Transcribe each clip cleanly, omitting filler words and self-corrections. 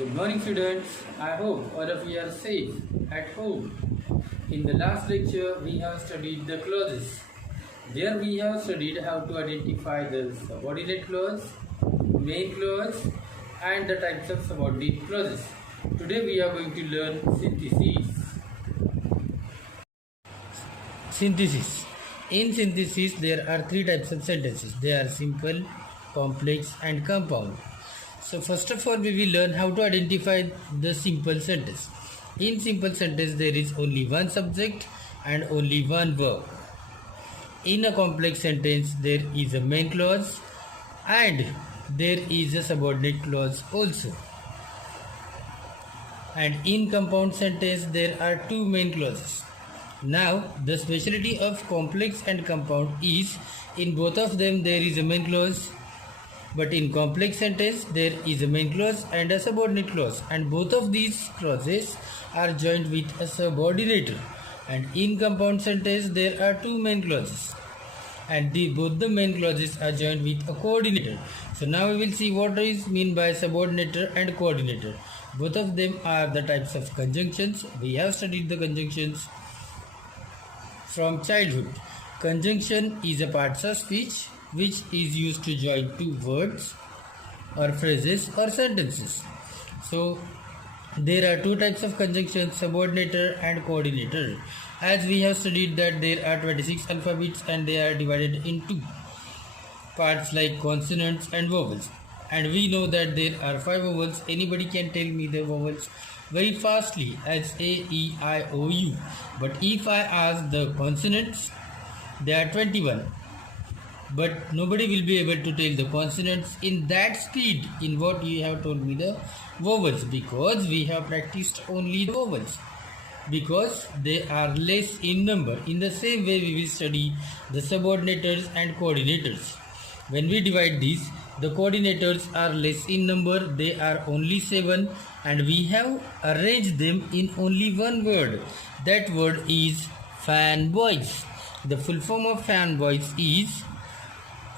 Good morning, students. I hope all of you are safe at home. In the last lecture, we have studied the clauses. There we have studied how to identify the subordinate clause, main clause, and the types of subordinate clauses. Today we are going to learn synthesis. Synthesis. In synthesis, there are three types of sentences. They are simple, complex, and compound. So first of all, we will learn how to identify the simple sentence. In simple sentence, there is only one subject and only one verb. In a complex sentence, there is a main clause and there is a subordinate clause also. And in compound sentence, there are two main clauses. Now, the speciality of complex and compound is in both of them there is a main clause. But in complex sentence, there is a main clause and a subordinate clause, and both of these clauses are joined with a subordinator. And in compound sentence, there are two main clauses, and both the main clauses are joined with a coordinator. So now we will see what is meant by subordinator and coordinator. Both of them are the types of conjunctions. We have studied the conjunctions from childhood. Conjunction is a part of speech which is used to join two words or phrases or sentences. So there are two types of conjunctions, subordinator and coordinator. As we have studied that there are 26 alphabets and they are divided into parts like consonants and vowels. And we know that there are 5 vowels. Anybody can tell me the vowels very fastly as A, E, I, O, U. But if I ask the consonants, there are 21. But nobody will be able to tell the consonants in that speed in what you have told me the vowels, because we have practiced only the vowels, because they are less in number. In the same way we will study the subordinators and coordinators. When we divide these, the coordinators are less in number, they are only 7, and we have arranged them in only one word. That word is fanboys. The full form of fanboys is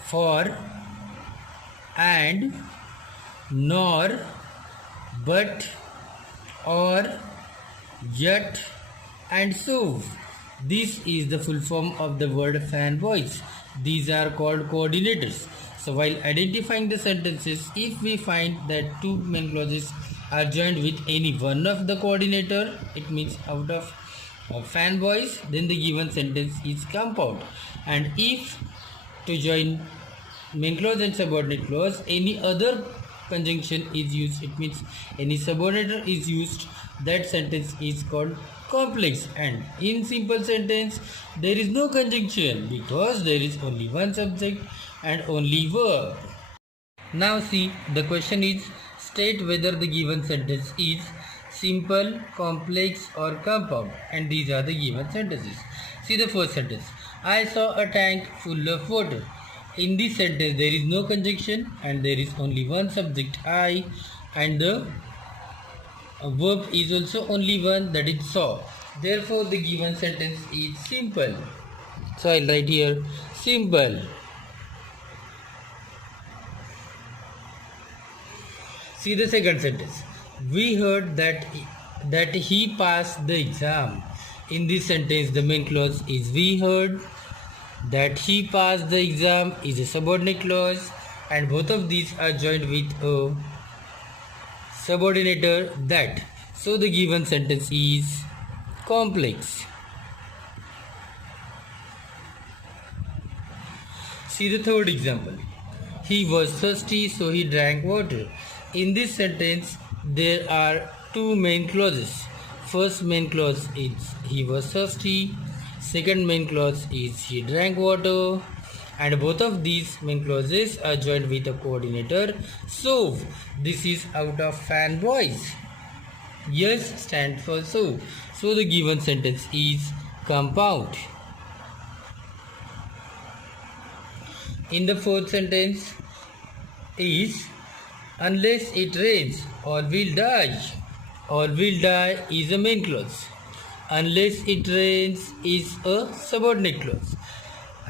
for, and, nor, but, or, yet, and so. This is the full form of the word fanboys. These are called coordinators. So while identifying the sentences, if we find that two main clauses are joined with any one of the coordinator, it means out of fanboys, then the given sentence is compound. And if to join main clause and subordinate clause any other conjunction is used, it means any subordinator is used, that sentence is called complex. And in simple sentence there is no conjunction because there is only one subject and only verb. Now see, the question is state whether the given sentence is simple, complex or compound, and these are the given sentences. See the first sentence. I saw a tank full of water. In this sentence there is no conjunction and there is only one subject I, and the verb is also only one, that is saw. Therefore the given sentence is simple. So I'll write here simple. See the second sentence. We heard that he passed the exam. In this sentence the main clause is we heard. That he passed the exam is a subordinate clause, and both of these are joined with a subordinator that. So the given sentence is complex. See the third example. He was thirsty, so he drank water. In this sentence there are two main clauses. First main clause is he was thirsty. Second main clause is he drank water, and both of these main clauses are joined with a coordinator. So this is out of fanboys. Yes stands for so. So the given sentence is compound. In the fourth sentence is unless it rains all will die. All will die is a main clause. Unless it rains is a subordinate clause,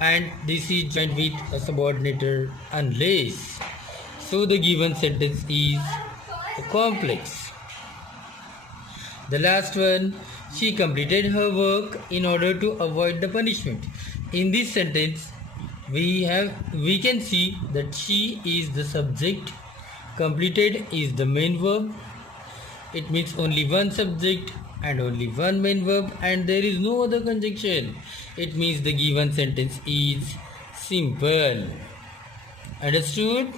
and this is joined with a subordinator unless. So the given sentence is complex. The last one, she completed her work in order to avoid the punishment. In this sentence, we can see that she is the subject, completed is the main verb. It means only one subject and only one main verb, and there is no other conjunction. It means the given sentence is simple. Understood?